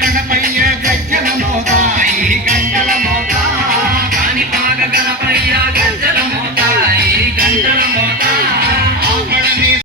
కన్నా